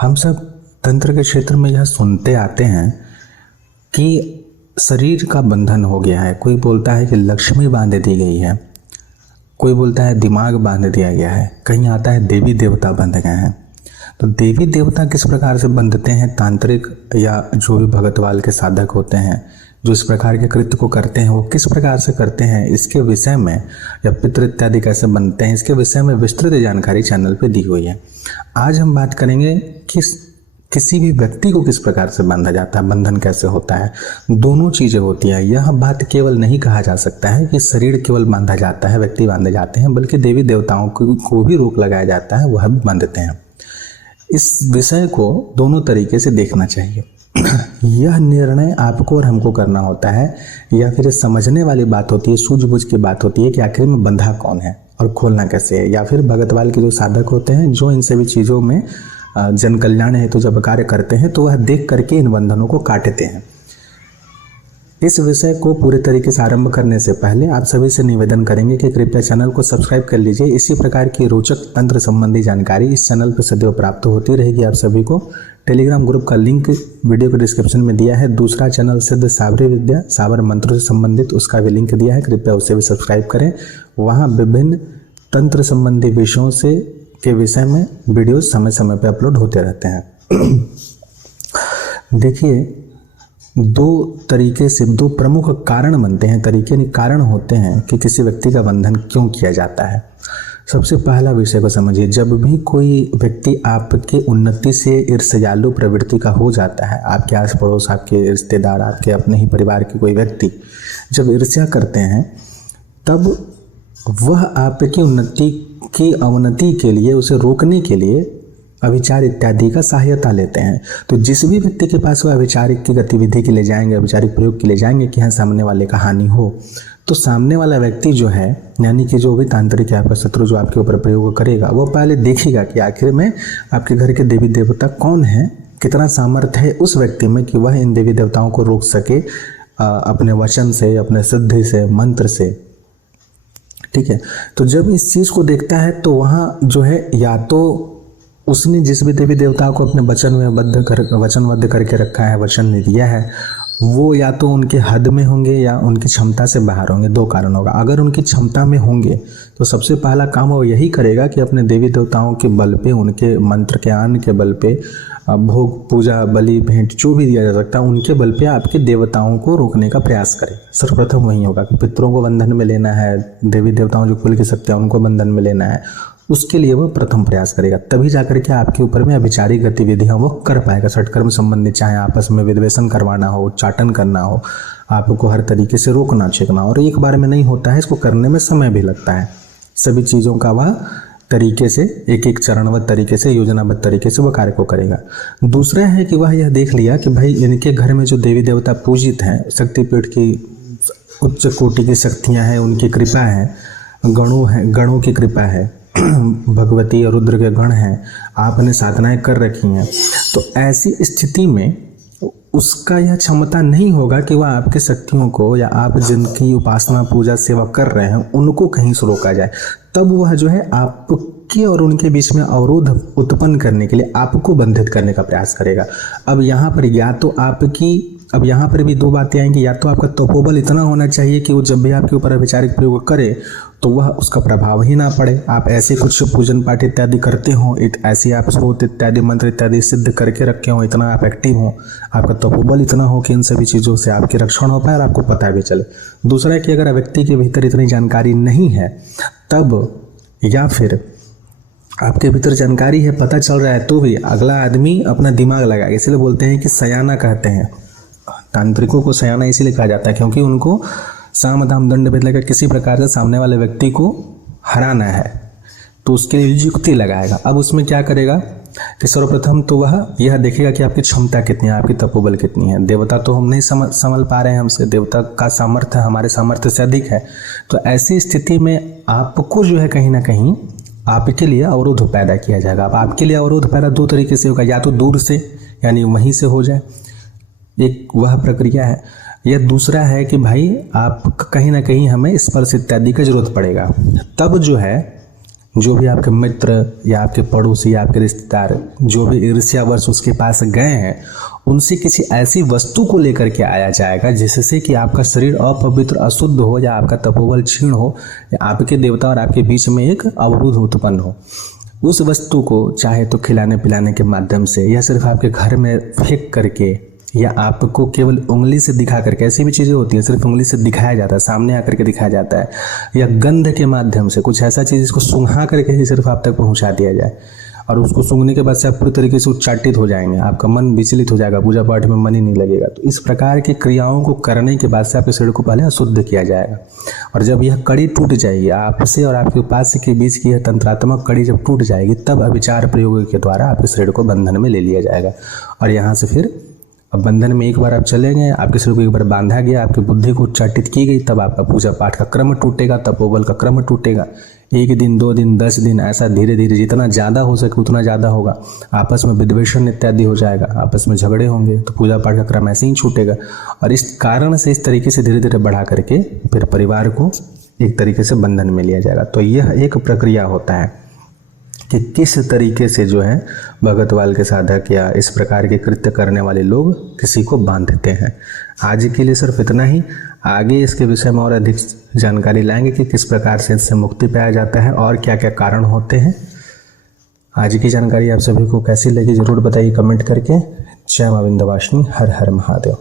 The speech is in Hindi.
हम सब तंत्र के क्षेत्र में यह सुनते आते हैं कि शरीर का बंधन हो गया है। कोई बोलता है कि लक्ष्मी बांध दी गई है, कोई बोलता है दिमाग बांध दिया गया है, कहीं आता है देवी देवता बंध गए हैं। तो देवी देवता किस प्रकार से बंधते हैं, तांत्रिक या जो भी भगतवाल के साधक होते हैं जो इस प्रकार के कृत्य को करते हैं वो किस प्रकार से करते हैं, इसके विषय में, या पितृ इत्यादि कैसे बनते हैं, इसके विषय में विस्तृत जानकारी चैनल पे दी हुई है। आज हम बात करेंगे कि किसी भी व्यक्ति को किस प्रकार से बांधा जाता है, बंधन कैसे होता है। दोनों चीज़ें होती है। यह बात केवल नहीं कहा जा सकता है कि शरीर केवल बांधा जाता है, व्यक्ति बांधे जाते हैं, बल्कि देवी देवताओं को भी रोक लगाया जाता है, वह भी बांधते हैं। इस विषय को दोनों तरीके से देखना चाहिए। यह निर्णय आपको और हमको करना होता है, या फिर समझने वाली बात होती है, सूझबूझ की बात होती है कि आखिर में बंधा कौन है और खोलना कैसे है। या फिर भगतवाल के जो साधक होते हैं जो इन सभी चीज़ों में जन कल्याण हेतु तो जब कार्य करते हैं तो वह देख करके इन बंधनों को काटते हैं। इस विषय को पूरे तरीके से आरंभ करने से पहले आप सभी से निवेदन करेंगे कि कृपया चैनल को सब्सक्राइब कर लीजिए। इसी प्रकार की रोचक तंत्र संबंधी जानकारी इस चैनल पर सदैव प्राप्त होती रहेगी आप सभी को। टेलीग्राम ग्रुप का लिंक वीडियो के डिस्क्रिप्शन में दिया है। दूसरा चैनल सिद्ध साबरी विद्या, साबर मंत्रों से संबंधित, उसका भी लिंक दिया है, कृपया उसे भी सब्सक्राइब करें। वहाँ विभिन्न तंत्र संबंधी विषयों से के विषय में वीडियो समय समय पर अपलोड होते रहते हैं। देखिए, दो तरीके से दो प्रमुख कारण बनते हैं, तरीके कारण होते हैं कि किसी व्यक्ति का बंधन क्यों किया जाता है। सबसे पहला विषय को समझिए। जब भी कोई व्यक्ति आपके उन्नति से ईर्ष्यालु प्रवृत्ति का हो जाता है, आपके आस पड़ोस, आपके रिश्तेदार, आपके अपने ही परिवार के कोई व्यक्ति जब ईर्ष्या करते हैं, तब वह आपकी उन्नति की अवनति के लिए, उसे रोकने के लिए अविचार इत्यादि का सहायता लेते हैं। तो जिस भी व्यक्ति के पास वह अविचारिक की गतिविधि के लिए जाएंगे, अविचारिक प्रयोग के लिए जाएंगे कि हाँ सामने वाले का हानि हो, तो सामने वाला व्यक्ति जो है, यानी कि जो भी तांत्रिक है, आपका शत्रु जो आपके ऊपर प्रयोग करेगा, वो पहले देखेगा कि आखिर में आपके घर के देवी देवता कौन है, कितना सामर्थ्य है उस व्यक्ति में कि वह इन देवी देवताओं को रोक सके अपने वचन से, अपने सिद्धि से, मंत्र से। ठीक है। तो जब इस चीज़ को देखता है तो वहाँ जो है, या तो उसने जिस भी देवी देवता को अपने वचनबद्ध करके रखा है, वचन दिया है, वो या तो उनके हद में होंगे या उनकी क्षमता से बाहर होंगे। दो कारण होगा। अगर उनकी क्षमता में होंगे तो सबसे पहला काम वो यही करेगा कि अपने देवी देवताओं के बल पे, उनके मंत्र ज्ञान के बल पे, भोग पूजा बलि भेंट जो भी दिया जा सकता है उनके बल पे आपके देवताओं को रोकने का प्रयास करें। सर्वप्रथम वही होगा कि पितरों को बंधन में लेना है, देवी देवताओं जो कुल की शक्ति है उनको बंधन में लेना है, उसके लिए वह प्रथम प्रयास करेगा। तभी जाकर के आपके ऊपर में अभिचारिक गतिविधियां वो कर पाएगा। षटकर्म संबंधी, चाहे आपस में विद्वेषण करवाना हो, चाटन करना हो, आपको हर तरीके से रोकना छेकना, और एक बार में नहीं होता है, इसको करने में समय भी लगता है। सभी चीज़ों का वह तरीके से, एक एक चरणबद्ध तरीके से, योजनाबद्ध तरीके से वह कार्य को करेगा। दूसरा है कि वह यह देख लिया कि भाई इनके घर में जो देवी देवता पूजित हैं, शक्तिपीठ की उच्च कोटि की शक्तियाँ हैं, उनकी कृपा है, गणों की कृपा है, भगवती और रुद्र के गण हैं, आपने साधनाएं कर रखी हैं। तो ऐसी स्थिति में उसका यह क्षमता नहीं होगा कि वह आपके शक्तियों को, या आप जिनकी उपासना पूजा सेवा कर रहे हैं उनको कहीं से रोका जाए। तब वह जो है आपके और उनके बीच में अवरोध उत्पन्न करने के लिए आपको बंधित करने का प्रयास करेगा। अब यहाँ पर या तो अब यहाँ पर भी दो बातें आएंगी। या तो आपका तपोबल इतना होना चाहिए कि वो जब भी आपके ऊपर अभिचारिक प्रयोग करे तो वह उसका प्रभाव ही ना पड़े। आप ऐसे कुछ पूजन पाठ इत्यादि करते हो, ऐसी आप स्रोत इत्यादि मंत्र इत्यादि सिद्ध करके रखे हो, इतना आप एक्टिव हो, आपका तपोबल इतना हो कि इन सभी चीज़ों से आपके रक्षण हो पाए और आपको पता भी चले। दूसरा है कि अगर व्यक्ति के भीतर इतनी जानकारी नहीं है तब, या फिर आपके भीतर जानकारी है, पता चल रहा है, तो भी अगला आदमी अपना दिमाग लगाएगा। इसलिए बोलते हैं कि सयाना कहते हैं, तांत्रिकों को सयाना इसीलिए कहा जाता है क्योंकि उनको साम दाम दंड भेद लेकर किसी प्रकार से सामने वाले व्यक्ति को हराना है, तो उसके लिए युक्ति लगाएगा। अब उसमें क्या करेगा कि सर्वप्रथम तो वह यह देखेगा कि आपकी क्षमता कितनी है, आपकी तपोबल कितनी है। देवता तो हम नहीं संभल पा रहे हैं, हमसे देवता का सामर्थ्य हमारे सामर्थ्य से अधिक है। तो ऐसी स्थिति में आपको जो है कहीं ना कहीं आपके लिए अवरोध पैदा किया जाएगा। अब आपके लिए अवरोध पैदा दो तरीके से होगा, या तो दूर से यानी वहीं से हो जाए, एक वह प्रक्रिया है, या दूसरा है कि भाई आप कहीं ना कहीं हमें स्पर्श इत्यादि की जरूरत पड़ेगा। तब जो है जो भी आपके मित्र या आपके पड़ोसी या आपके रिश्तेदार जो भी ईर्ष्यावश उसके पास गए हैं, उनसे किसी ऐसी वस्तु को लेकर के आया जाएगा जिससे कि आपका शरीर अपवित्र अशुद्ध हो या आपका तपोबल क्षीण हो या आपके देवता और आपके बीच में एक अवरोध उत्पन्न हो। उस वस्तु को चाहे तो खिलाने पिलाने के माध्यम से या सिर्फ आपके घर में फेंक करके या आपको केवल उंगली से दिखा करके, ऐसी भी चीज़ें होती हैं सिर्फ उंगली से दिखाया जाता है, सामने आकर के दिखाया जाता है, या गंध के माध्यम से कुछ ऐसा चीज़ इसको सूंघा करके ही सिर्फ आप तक पहुंचा दिया जाए और उसको सूंघने के बाद से आप पूरी तरीके से उच्चाटित हो जाएंगे, आपका मन विचलित हो जाएगा, पूजा पाठ में मन ही नहीं लगेगा। तो इस प्रकार की क्रियाओं को करने के बाद से आपके शरीर को पहले अशुद्ध किया जाएगा और जब यह कड़ी टूट जाएगी, आपसे और आपके उपास्य के बीच की यह तंत्रात्मक कड़ी जब टूट जाएगी, तब अभिचार प्रयोग के द्वारा आपके शरीर को बंधन में ले लिया जाएगा। और यहाँ से फिर अब बंधन में एक बार आप चले गए, आपके शरीर को एक बार बांधा गया, आपकी बुद्धि को उच्चाटित की गई, तब आपका पूजा पाठ का क्रम टूटेगा, तपोबल का क्रम टूटेगा। 1 दिन 2 दिन 10 दिन ऐसा धीरे धीरे जितना ज़्यादा हो सके उतना ज़्यादा होगा। आपस में विद्वेषण इत्यादि हो जाएगा, आपस में झगड़े होंगे, तो पूजा पाठ का क्रम ऐसे ही छूटेगा। और इस कारण से इस तरीके से धीरे धीरे बढ़ा करके फिर परिवार को एक तरीके से बंधन में लिया जाएगा। तो यह एक प्रक्रिया होता है कि किस तरीके से जो है भगतवाल के साधक या इस प्रकार के कृत्य करने वाले लोग किसी को बांधते हैं। आज के लिए सिर्फ इतना ही। आगे इसके विषय में और अधिक जानकारी लाएंगे कि किस प्रकार से इससे मुक्ति पाया जाता है और क्या क्या कारण होते हैं। आज की जानकारी आप सभी को कैसी लगी जरूर बताइए कमेंट करके। जय मां विंध्यवासिनी, हर हर महादेव।